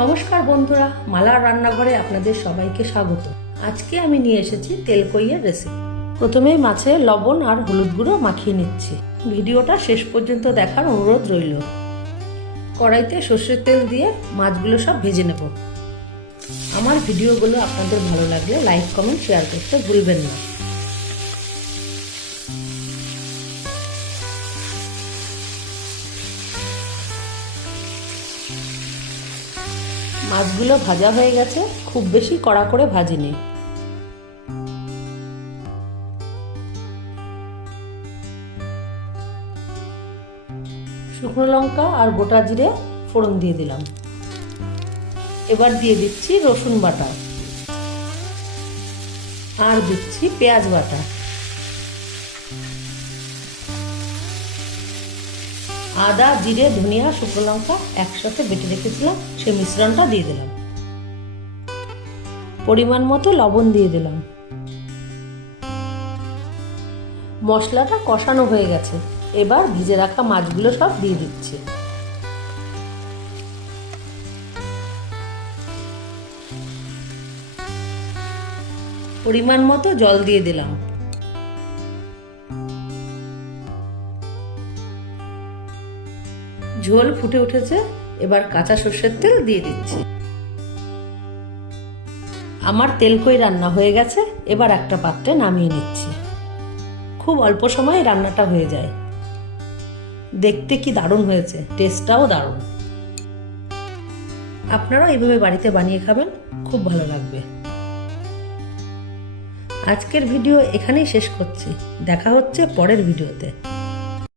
নমস্কার বন্ধুরা, মালার রান্নাঘরে আপনাদের সবাইকে স্বাগত। আজকে আমি নিয়ে এসেছি তেলকইয়ের রেসিপি। প্রথমেই মাছে লবণ আর হলুদ গুঁড়ো মাখিয়ে নিচ্ছি। ভিডিওটা শেষ পর্যন্ত দেখার অনুরোধ রইল। কড়াইতে সর্ষের তেল দিয়ে মাছগুলো সব ভেজে নেব। আমার ভিডিওগুলো আপনাদের ভালো লাগলে লাইক, কমেন্ট, শেয়ার করতে ভুলবেন না। মাছগুলো ভাজা হয়ে গেছে, খুব বেশি কড়া করে ভাজিনি। শুকনো লঙ্কা আর গোটা জিরে ফোড়ন দিয়ে দিলাম। এবার দিয়ে দিচ্ছি রসুন বাটা আর দিচ্ছি পেঁয়াজ বাটা। আদা, জিরে, ধনিয়া, শুকনো লঙ্কা একসাথে বেটে রেখেছিলাম, সেই মিশ্রণটা দিয়ে দিলাম। পরিমাণ মতো লবণ দিয়ে দিলাম। মশলাটা কষানো হয়ে গেছে, এবার ভিজে রাখা মাছগুলো সব দিয়ে দিচ্ছি। পরিমাণ মতো জল দিয়ে দিলাম। ঝোল ফুটে উঠেছে, এবার কাঁচা সর্ষের তেল দিয়ে দিচ্ছি। আমার তেলকই রান্না হয়ে গেছে, এবার একটা পাত্রে নামিয়ে নিচ্ছি। খুব অল্প সময়ে রান্নাটা হয়ে যায়। দেখতে কি দারুণ হয়েছে, টেস্টটাও দারুণ। আপনারাও এইভাবে বাড়িতে বানিয়ে খাবেন, খুব ভালো লাগবে। আজকের ভিডিও এখানেই শেষ করছি। দেখা হচ্ছে পরের ভিডিওতে।